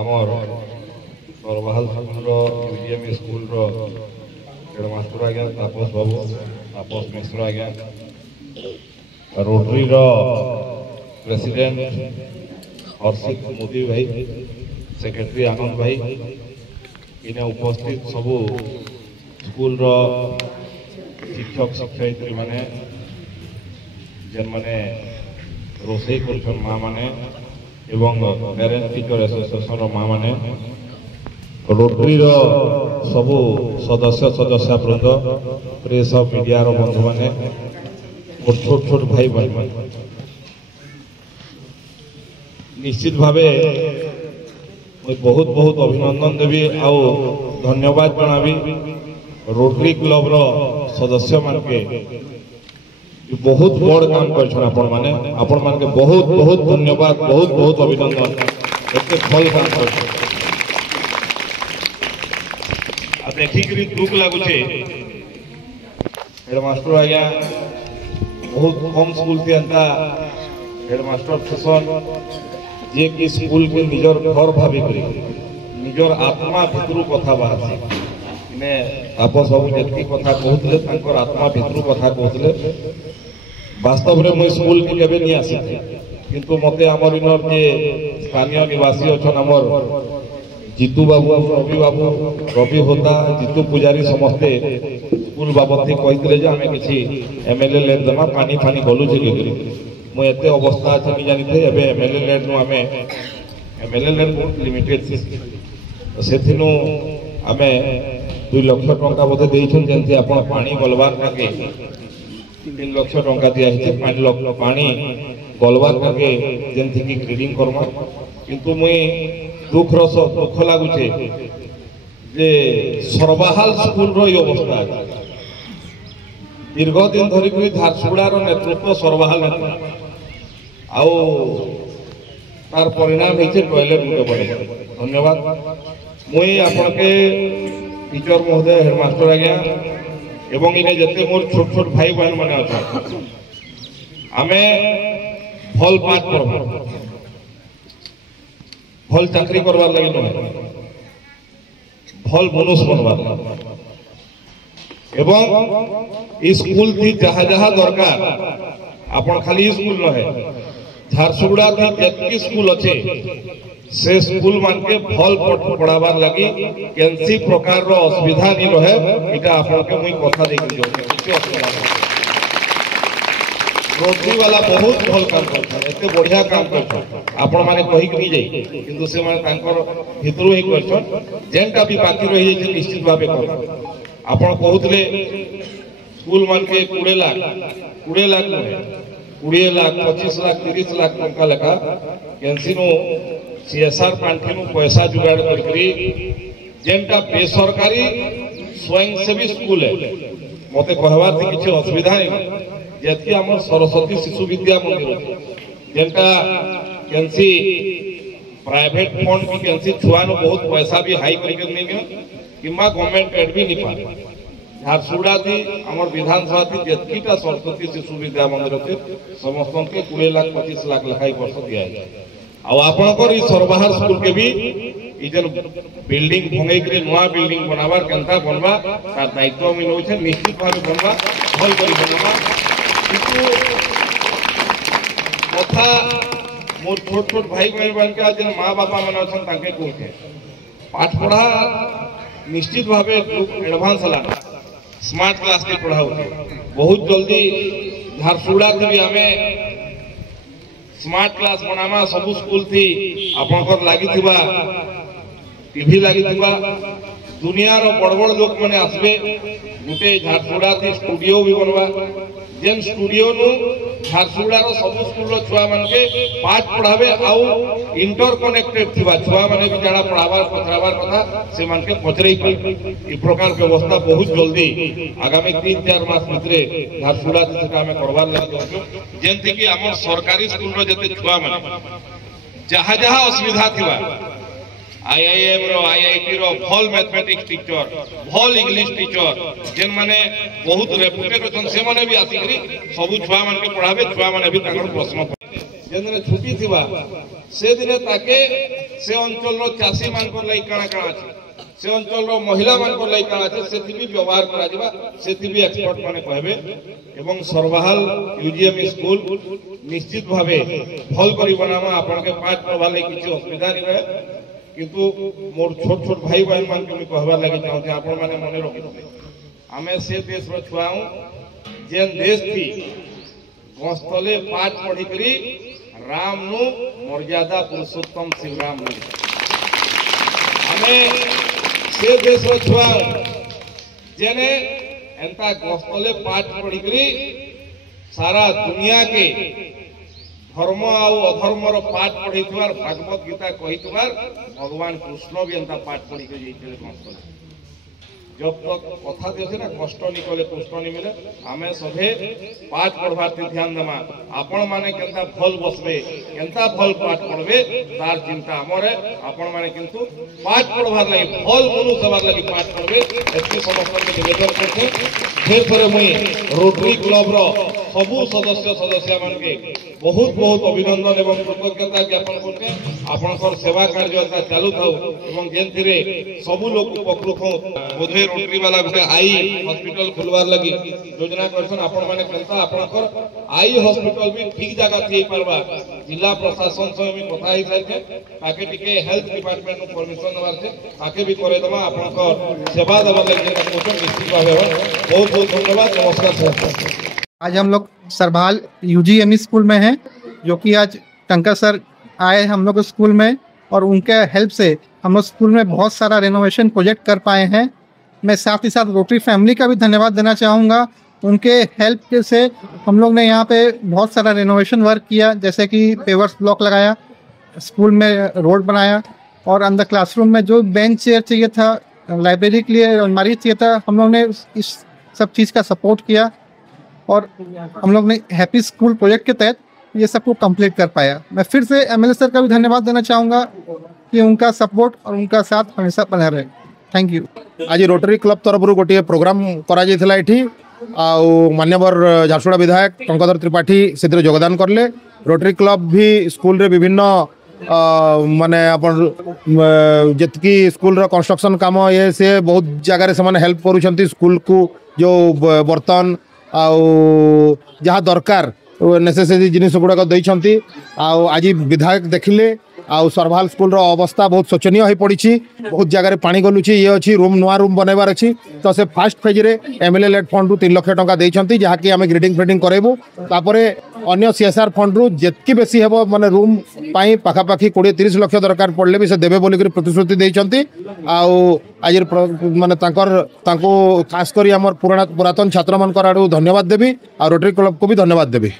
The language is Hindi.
आमर सरबहाल यूजीएम स्कूल हेडमास्टर आज्ञा तापस बाबू तापस मिश्र आज्ञा रोटरी प्रेसिडेंट हर्षित मोदी भाई सेक्रेटरी आनंद भाई इने उपस्थित सबू स्कूल शिक्षक शिक्षयित्री माने जेन माने रोसई कर माँ माने एवं पेरेंट्स टीचर एसोसिएशन माँ माने रोटरी सबू सदस्य सदस्य वृंद प्रेस मीडिया बंधु माने और छोट छोट भाई बहन निश्चित भावे बहुत बहुत अभिनंदन देवी आउ धन्यवाद जनाबी रोटरी क्लब सदस्य मान के बहुत बड़ काम कर बहुत बहुत धन्यवाद बहुत बहुत अभिनंदन एते भल काम कर देखिक दुख लगुचे हेडमास्टर आज्ञा बहुत कम स्कूल थी अंता हेडमास्टर फैशन जे कि स्कूल के निजर घर भाविक निजर आत्मा भितर कथा बाहर तापस बाबू जी कथा कहते आत्मा भितर कथा कहते वास्तव में मुझे स्कूल की केवे नहीं आसी किंतु मते आमर इनर जे स्थानीय निवासी अच्छा आमर जीतू बाबू रवि होता जीतू पुजारी समस्ते स्कूल बाबद कहते आम कि एमएलए लेट देमा पानी फानी गलुचे मुझे एत अवस्था अच्छे नहीं जानी थे एमएलए लेट नु आम एमएलए लेट बहुत लिमिटेड से आम 2 लाख टंका बोधे देते आप पानी गलबार के 3 लाख टंका दिखाई 5 लाख पानी गलबार के जमती कि ग्रेडिंग करमा किंतु मुई दुख लगुचे जे सरबाहाल स्कूल अवस्था दीर्घ दिन धरिक झारसुगुड़ार नेतृत्व सरबाहाल आउ तार परिणाम होते टॉयलेट गुटे बने धन्यवाद मुई आपके टीचर महोदय हेडमास्टर आज्ञा एवं इने जते मोर छोट छोट भाई बहन माने अच्छा आमे भल पाठ करबा भल चाकरी करवार लगे न भल मनुष्य बनवार एवं स्कूल थी जहाँ जहाँ दरकार आपण खाली स्कूल न है झारसुगुड़ा थी जतकी स्कूल अच्छे से स्कूल मान के भल पढ़ाबार लगी केनसी प्रकार रो असुविधा नहीं रहे इटा आपण के मुई कथा देख जो रोटरी वाला बहुत भल काम करता एते बढ़िया काम करता आपण माने कहि कि नहीं जाई किंतु से माने तांकर भितरु ही करछन जेनटा भी बाकी रही जाई निश्चित भाबे कर आपण कहउतले स्कूल मान के 20 लाख 20 लाख 25 लाख 30 लाख टंका लेखा केनसी नु सीएसआर पांठी नु पैसा जुगाड़ करकरी जेनटा बेसरकारी स्वयंसेवी स्कूल है मते कहवार थी किछ असुविधा नहीं जबकि आम सरस्वती शिशु विद्या मंदिर जेनटा केनसी प्राइवेट फंड की केनसी छुआ नो बहुत पैसा भी हाई करके नहीं किंबा गवर्नमेंट एड भी नहीं पा झारसुगुड़ा थी आम विधानसभा थी जतकीटा सरस्वती शिशु विद्या मंदिर अच्छे समस्त के 20 लाख 25 लाख लिखाई वर्ष दिया जाए आपणकर सरबाहार स्कूल के भी बिल्डिंग भंगई नुआ बिल्डिंग बनाबार केनता बनवा तार दायित्व मुझे नौचे निश्चित भाव बनवा भल कर बनवा कथा मोर छोट छोट भाई बहन के आज माँ बापा मैंने अच्छा कहते पाठ पढ़ा निश्चित भाव एडभांस है स्मार्ट क्लास के पढ़ा बहुत जल्दी झारसुगुड़ा भी आम स्मार्ट क्लास बनामा सबू स्कूल थी आपनकर लगी टीवी लगी दुनिया रो बड़ बड़ लोक मैंने आसबे गोटे झारसुगुड़ा थी स्टूडियो भी बनवा जेन स्टूडियो नु झारसुगुड़ा रो सबू स्कूल रो छुआ मान के पाठ पढ़ावे आउ इंटर कनेक्टेड थिबा छुआ माने भी जाना पढ़ाबार पचराबार कथा से मान के पचरई ई प्रकार व्यवस्था बहुत जल्दी आगामी 3-4 मास भितरे झारसुगुड़ा से काम करबार लागि जेन थी कि हमर सरकारी स्कूल रो जते छुआ माने जहाँ जहाँ असुविधा थिबा आईआईएम रो आईआईटी रो भल मैथमेटिक्स टीचर भल इंग्लिश टीचर जेन माने बहुत रेपुटेड अछन से माने भी आसी करी सब छुआ मान के पढ़ावे छुआ माने भी ताकर प्रश्न जेदिन छुट्टी थिबा से दिने ताके से अंचल चाषी मान लगी काଣା काଣା अछि से अंचल महिला मान लगी काଣା अछि सेथि भी व्यवहार करा दिबा सेथि भी एक्सपर्ट माने कहबे एवं सरबाहाल यूजीएम स्कूल निश्चित भावे भल करी बनामा आपन के पाठ पढ़वा ले किछ असुविधा नहीं रहे किंतु मोर छोट छोट भाई बहन मान के कहबार लगे चाहते आपण माने मने रखि आमे से देश रो छुआऊ जेन देश थी गस्तले पाठ पढ़ी करी राम नु मर्यादा पुरुषोत्तम श्री राम हमें से देश रो छुआऊ जेने एंता गस्तले पाठ पढ़ी करी सारा दुनिया के धर्म आउ अधर्म पाठ पढ़ी भागवत गीता कही भगवान कृष्ण भी एंता पाठ पढ़ी गस्तले जब तक कथा दिए ना कष्ट नहीं कले पुष्ट नहीं मिले आमे सभे पाठ पढ़वार ध्यान देमा आपण माने केंता फल बसबे केंता फल पाठ पढ़बे तार चिंता हमर है आपण माने किंतु पाठ पढ़वार लागि फल मनु देवार लागि पाठ पढ़बे एति समस्त के निवेदन करते फिर थरे मुई रोटरी क्लब रो सबु सदस्य मान के बहुत बहुत अभिनंदन एवं कृतज्ञता ज्ञापन करते आपनकर सेवा कार्य चालू थाउ एवं जेंथिरे सबु लोक उपकृत हो बोधे रोटरी वाला गोटे आई हॉस्पिटल खुलवार लगी योजना करछन आपण माने केनता आपनकर आई हॉस्पिटल भी ठीक जगह थी परबा जिला प्रशासन से भी कथा ही थाके ताके टिके हेल्थ डिपार्टमेंट नु परमिशन दवार छे ताके भी करे दमा आपनकर सेवा दवा लगी कोशिश निश्चित भावे बहुत बहुत धन्यवाद नमस्कार सर। आज हम लोग सरभाल यूजीएमई स्कूल में हैं जो कि आज टंका सर आए हम लोग स्कूल में और उनके हेल्प से हम लोग स्कूल में बहुत सारा रेनोवेशन प्रोजेक्ट कर पाए हैं। मैं साथ ही साथ रोटरी फैमिली का भी धन्यवाद देना चाहूँगा। उनके हेल्प से हम लोग ने यहाँ पे बहुत सारा रेनोवेशन वर्क किया, जैसे कि पेवर्स ब्लॉक लगाया, स्कूल में रोड बनाया और अंदर क्लासरूम में जो बेंच चेयर चाहिए था, लाइब्रेरी के लिए अलमारी चाहिए था, हम लोग ने इस सब चीज़ का सपोर्ट किया और हम लोग ने हैप्पी स्कूल प्रोजेक्ट के तहत ये सबको कंप्लीट कर पाया। मैं फिर से एमएलए सर का भी धन्यवाद देना चाहूँगा कि उनका सपोर्ट और उनका साथ हमेशा बना रहे। Thank you. आज रोटरी क्लब तरफ गोटे प्रोग्राम करा मान्यवर झारसुगुड़ा विधायक टंकधर त्रिपाठी से योगदान करले। रोटरी क्लब भी स्कूल रे विभिन्न माने अपन जितकी स्कूल रो कंस्ट्रक्शन काम ये से बहुत जगह से हेल्प करूछंती स्कूल को जो बर्तन जहाँ दरकार नेसेसरी जिनिस गुड़ाक देइछंती। आज विधायक देखिले सरभाल स्कूल रो अवस्था बहुत शोचनीय हो पड़ी, बहुत जगह पानी गलुची, ये अच्छी रूम नुआ रूम बनवार अच्छी तो से फास्ट फेज रे एमएलए लेट फंड रु 3 लाख टंका देइछंती जहाँकि आम ग्रेडिंग फ्रेडिंग करेबू। तापरे अन्य सीएसआर फंड रु जितकी बेसी हेबो माने रूम पाई पाखापाखि 20-30 लाख दरकार पड़ले भी से देबे बोली प्रतिश्रुति देइछंती। आज माने तांको खास करी हमर पुरातन छात्र मानकर आडू धन्यवाद देबी और रोटरी क्लब को भी धन्यवाद देबी।